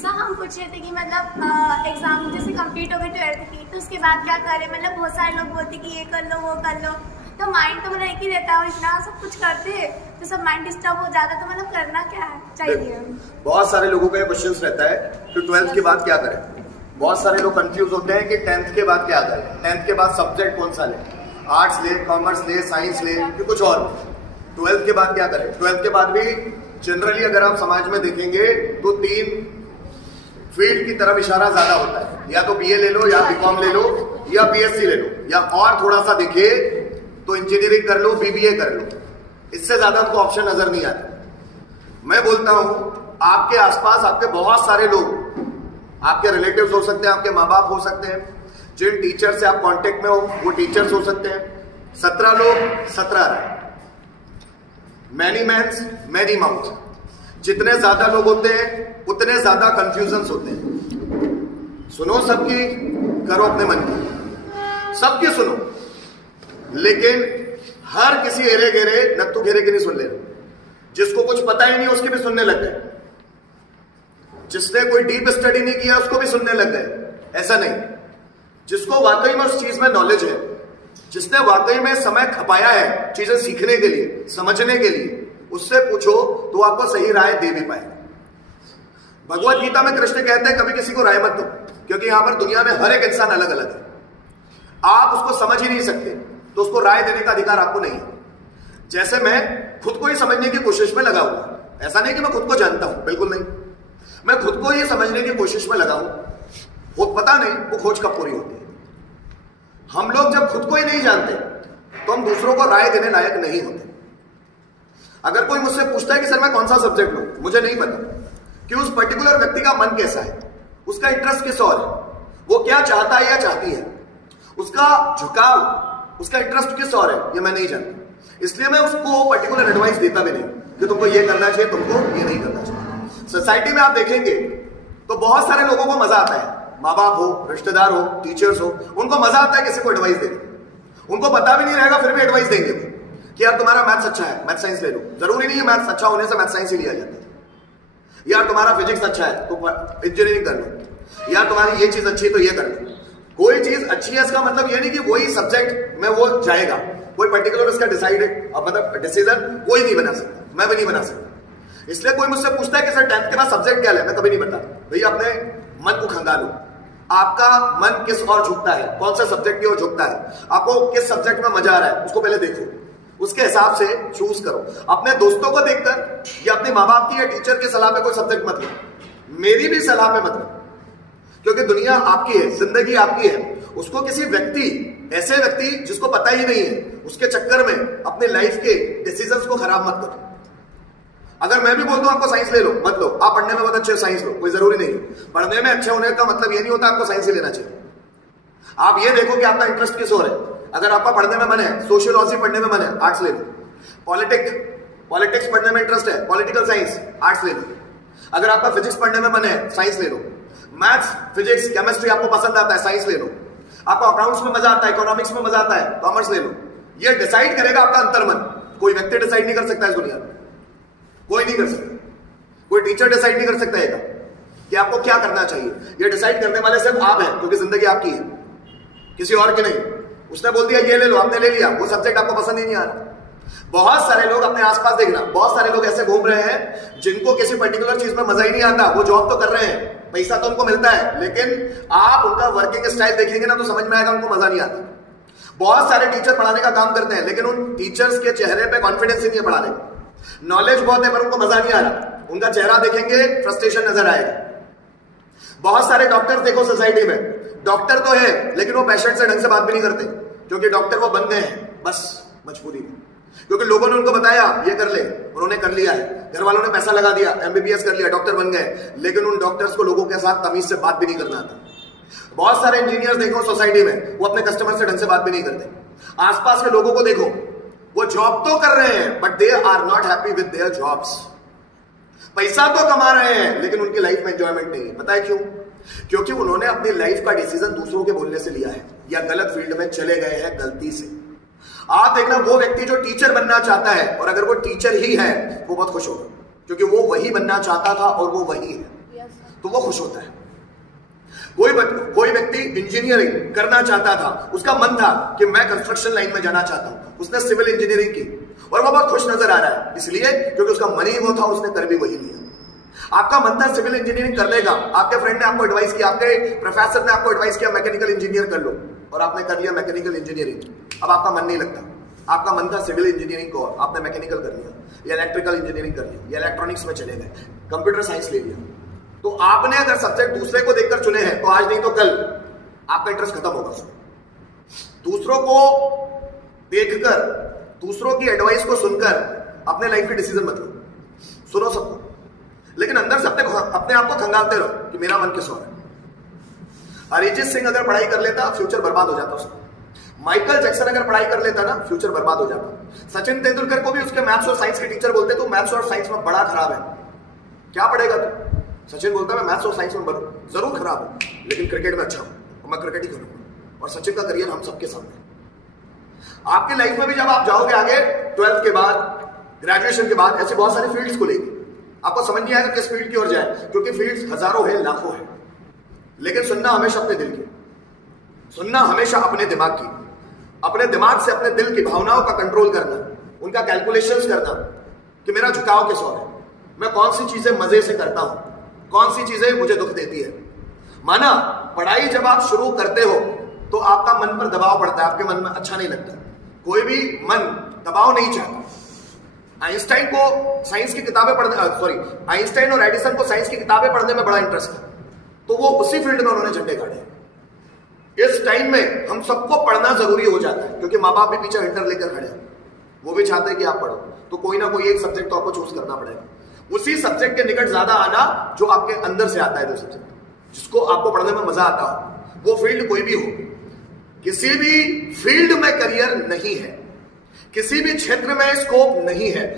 Sir हम पूछ रहे थे कि मतलब एग्जाम जैसे कंप्लीट हो गए 12th की, तो उसके बाद क्या करें? मतलब बहुत सारे लोग बोलते कि ये कर लो वो कर लो, तो माइंड तो मतलब एक ही रहता है और इतना सब कुछ करते हैं तो सब माइंड डिस्टर्ब हो जाता है, तो मतलब करना क्या है चाहिए? बहुत सारे लोगों का ये क्वेश्चन रहता है कि 12th के बाद क्या करें। बहुत सारे लोग कंफ्यूज होते हैं कि 10th के बाद क्या करें, 10th के बाद सब्जेक्ट कौन सा ले, आर्ट्स ले, कॉमर्स ले, साइंस ले कि कुछ और। 12th के बाद क्या करें? 12th के बाद भी जनरली अगर आप समाज में देखेंगे तो 3 फील्ड की तरफ इशारा ज्यादा होता है, या तो बीए ले लो, या बीकॉम ले लो, या बीएससी ले लो, या और थोड़ा सा देखे तो इंजीनियरिंग कर लो, बीबीए कर लो। इससे ज्यादा हमको ऑप्शन नजर नहीं आता। मैं बोलता हूं आपके आसपास आपके बहुत सारे लोग, आपके रिलेटिव्स हो सकते हैं, आपके माँ बाप हो सकते हैं, जिन टीचर से आप कांटेक्ट में हो वो टीचर्स हो सकते हैं। 17 लोग 17 राय, मैनी मैन्स मैनी माउथ। जितने ज्यादा लोग होते हैं उतने ज्यादा कंफ्यूजन्स होते हैं। सुनो सबकी, करो अपने मन की, सबकी सुनो, लेकिन हर किसी एरे गेरे नत्थु घेरे की नहीं सुन ले। जिसको कुछ पता ही नहीं उसकी भी सुनने लग गए, जिसने कोई डीप स्टडी नहीं किया उसको भी सुनने लग गए। ऐसा नहीं, जिसको वाकई में उस चीज में नॉलेज है, जिसने वाकई में समय खपाया है चीजें सीखने के लिए, समझने के लिए, उससे पूछो तो आपको सही राय दे भी पाए। भगवत गीता में कृष्ण कहते हैं कभी किसी को राय मत दो, क्योंकि यहां पर दुनिया में हर एक इंसान अलग अलग है। आप उसको समझ ही नहीं सकते तो उसको राय देने का अधिकार आपको नहीं है। जैसे मैं खुद को ही समझने की कोशिश में लगा हुआ, ऐसा नहीं कि मैं खुद को जानता हूं, बिल्कुल नहीं, मैं खुद को ही समझने की कोशिश में लगा हूं। वो पता नहीं वो खोज कब पूरी होती है। हम लोग जब खुद को ही नहीं जानते तो हम दूसरों को राय देने लायक नहीं होते। अगर कोई मुझसे पूछता है कि सर मैं कौन सा सब्जेक्ट लूं, मुझे नहीं पता कि उस पर्टिकुलर व्यक्ति का मन कैसा है, उसका इंटरेस्ट किस और है, वो क्या चाहता है या चाहती है, उसका झुकाव, उसका इंटरेस्ट किस और है, ये मैं नहीं जानता। इसलिए मैं उसको पर्टिकुलर एडवाइस देता भी नहीं कि तुमको ये करना चाहिए, तुमको ये नहीं करना चाहिए। सोसाइटी में आप देखेंगे तो बहुत सारे लोगों को मजा आता है, माँ बाप हो, रिश्तेदार हो, टीचर्स हो, उनको मजा आता है किसी को एडवाइस देने। उनको पता भी नहीं रहेगा फिर भी एडवाइस देंगे कि यार तुम्हारा मैथ्स अच्छा है, मैथ साइंस ले लो। जरूरी नहीं है मैथ्स अच्छा होने से मैथ साइंस ही लिया जाता है। यार तुम्हारा फिजिक्स अच्छा है तो इंजीनियरिंग कर लो, यार तुम्हारी ये चीज अच्छी है तो ये कर लो। कोई चीज अच्छी है इसका मतलब ये नहीं कि वही सब्जेक्ट में वो जाएगा, कोई पर्टिकुलर उसका डिसाइडेड मतलब डिसीजन कोई नहीं बना सकता, मैं भी नहीं बना सकता। इसलिए कोई मुझसे पूछता है कि सर 10th के बाद सब्जेक्ट क्या ले, मैं कभी नहीं बताता। भैया अपने मन को खंगालो, आपका मन किस और झुकता है, कौन सा सब्जेक्ट की ओर झुकता है, आपको किस सब्जेक्ट में मजा आ रहा है, उसको पहले देखो, उसके हिसाब से चूज करो। अपने दोस्तों को देखकर या अपने माँ बाप की या टीचर की सलाह पे कोई सब्जेक्ट मत लो, मेरी भी सलाह पे मत लो, क्योंकि दुनिया आपकी है, जिंदगी आपकी है। उसको किसी व्यक्ति, ऐसे व्यक्ति जिसको पता ही नहीं है, उसके चक्कर में अपने लाइफ के डिसीजंस को खराब मत करो। अगर मैं भी बोलता हूं आपको साइंस ले लो, मत लो, आप पढ़ने में बहुत अच्छे हो साइंस लो, कोई जरूरी नहीं। पढ़ने में अच्छे होने का मतलब ये नहीं होता आपको साइंस ही लेना चाहिए। आप ये देखो कि आपका इंटरेस्ट किस और है। अगर आपका पढ़ने में मन है, सोशियोलॉजी पढ़ने में मन है, आर्ट्स ले लो। पॉलिटिक्स पढ़ने में इंटरेस्ट है, पॉलिटिकल साइंस, आर्ट्स ले लो। अगर आपका फिजिक्स पढ़ने में मन है, साइंस ले लो। मैथ्स, फिजिक्स, केमिस्ट्री आपको पसंद आता है, साइंस ले लो। आपको अकाउंट्स में मजा आता है, इकोनॉमिक्स में मजा आता है, कॉमर्स ले लो। ये डिसाइड करेगा आपका अंतर्मन, कोई व्यक्ति डिसाइड नहीं कर सकता इस दुनिया में, कोई नहीं कर सकता। कोई टीचर डिसाइड नहीं कर सकता है कि आपको क्या करना चाहिए। ये डिसाइड करने वाले सिर्फ आप हैं, क्योंकि जिंदगी आपकी है, किसी और की नहीं। उसने बोल दिया ये ले लो, आपने ले लिया, वो सब्जेक्ट आपको पसंद ही नहीं आ रहा। बहुत सारे लोग अपने आसपास देखना, बहुत सारे लोग ऐसे घूम रहे हैं जिनको किसी पर्टिकुलर चीज में मजा ही नहीं आता। वो जॉब तो कर रहे हैं, पैसा तो उनको मिलता है, लेकिन आप उनका वर्किंग स्टाइल देखेंगे ना तो समझ में आएगा उनको मजा नहीं आता। बहुत सारे टीचर पढ़ाने का काम करते हैं, लेकिन उन टीचर्स के चेहरे पे कॉन्फिडेंस ही नहीं है पढ़ाने का। नॉलेज बहुत है पर उनको मजा नहीं आ रहा, उनका चेहरा देखेंगे फ्रस्ट्रेशन नजर आएगा। बहुत सारे डॉक्टर्स देखो सोसाइटी में, डॉक्टर तो है लेकिन वो पेशेंट से ढंग से बात भी नहीं करते, क्योंकि डॉक्टर वो बन गए हैं बस मजबूरी में, क्योंकि लोगों ने उनको बताया ये कर ले, उन्होंने कर लिया है, घर वालों ने पैसा लगा दिया, एमबीबीएस कर लिया, डॉक्टर बन गए, लेकिन उन डॉक्टर्स को लोगों के साथ तमीज से बात भी नहीं करना आता। बहुत सारे इंजीनियर्स देखो सोसाइटी में, वो अपने कस्टमर से ढंग से बात भी नहीं करते। आसपास के लोगों को देखो, वो जॉब तो कर रहे हैं but they are not happy with their jobs. पैसा तो कमा रहे हैं लेकिन उनकी लाइफ में एंजॉयमेंट नहीं है। पता है क्यों? क्योंकि उन्होंने अपनी लाइफ का डिसीजन दूसरों के बोलने से लिया है, या गलत फील्ड में चले गए हैं गलती से। आप देखना, वो व्यक्ति जो टीचर बनना चाहता है, और अगर वो टीचर ही है, वो बहुत खुश होगा, क्योंकि वो वही बनना चाहता था और वो वही है। तो वो खुश होता है। कोई व्यक्ति इंजीनियरिंग करना चाहता था, उसका मन था कि मैं कंस्ट्रक्शन लाइन में जाना चाहता हूं, उसने सिविल इंजीनियरिंग की और वो बहुत खुश नजर आ रहा है, इसलिए क्योंकि उसका मन ही वो था, उसने कर भी वही लिया। आपका मन था सिविल इंजीनियरिंग करने का, आपके फ्रेंड ने आपको एडवाइस किया, आपके प्रोफेसर ने आपको एडवाइस किया मैकेनिकल इंजीनियर कर लो, और आपने कर लिया मैकेनिकल इंजीनियरिंग। अब आपका मन नहीं लगता, आपका मन था सिविल इंजीनियरिंग को, आपने मैकेनिकल कर लिया या इलेक्ट्रिकल इंजीनियरिंग कर लिया या इलेक्ट्रॉनिक्स में चले गए, कंप्यूटर साइंस ले लिया। तो आपने अगर सब्जेक्ट दूसरे को देखकर चुने हैं तो आज नहीं तो कल आपका इंटरेस्ट खत्म होगा उसमें। दूसरों को देखकर, दूसरों की एडवाइस को सुनकर अपने लाइफ के डिसीजन मत लो, सुनो सबको, लेकिन अंदर से अपने आप को खंगालते रहो कि मेरा मन किस और है। अरिजीत सिंह अगर पढ़ाई कर लेता, फ्यूचर बर्बाद हो जाता उसका। माइकल जैक्सन अगर पढ़ाई कर लेता ना, फ्यूचर बर्बाद हो जाता। सचिन तेंदुलकर को भी उसके मैथ्स और साइंस के टीचर बोलते तो मैथ्स और साइंस में बड़ा खराब है, क्या पढ़ेगा तू? सचिन बोलता मैं मैथ्स और साइंस में जरूर खराब हूं, लेकिन क्रिकेट में अच्छा हूं और मैं क्रिकेट ही करूंगा। और सचिन का करियर हम सबके सामने। आपके लाइफ में भी जब आप जाओगे आगे 12th के बाद, ग्रेजुएशन के बाद, ऐसे बहुत सारे फील्ड्स खुलेगी, आपको समझ नहीं आएगा किस फील्ड की ओर जाए, क्योंकि फील्ड्स हजारों है, लाखों है। लेकिन सुनना हमेशा अपने दिल की, सुनना हमेशा अपने दिमाग की, अपने दिमाग से अपने दिल की भावनाओं का कंट्रोल करना, उनका कैलकुलेशंस करना कि मेरा झुकाव किस ओर है, मैं कौन सी चीजें मजे से करता हूं, कौन सी चीजें मुझे दुख देती है। माना पढ़ाई जब आप शुरू करते हो तो आपका मन पर दबाव पड़ता है, आपके मन में अच्छा नहीं लगता, कोई भी मन दबाव नहीं चाहता। आइंस्टाइन को साइंस की किताबें पढ़ने, आइंस्टाइन और एडिसन को साइंस की किताबें पढ़ने में बड़ा इंटरेस्ट था, तो वो उसी फील्ड में उन्होंने झंडे गाड़े। इस टाइम में हम सबको पढ़ना जरूरी हो जाता है, क्योंकि माँ बाप भी पीछे इंटर लेकर खड़े हैं, वो भी चाहते हैं कि आप पढ़ो, तो कोई ना कोई एक सब्जेक्ट तो आपको चूज करना पड़ेगा। उसी सब्जेक्ट के निकट ज्यादा आना जो आपके अंदर से आता है, जो सब्जेक्ट जिसको आपको पढ़ने में मजा आता हो, वो फील्ड कोई भी हो। किसी भी फील्ड में करियर नहीं है, किसी भी क्षेत्र में स्कोप नहीं है।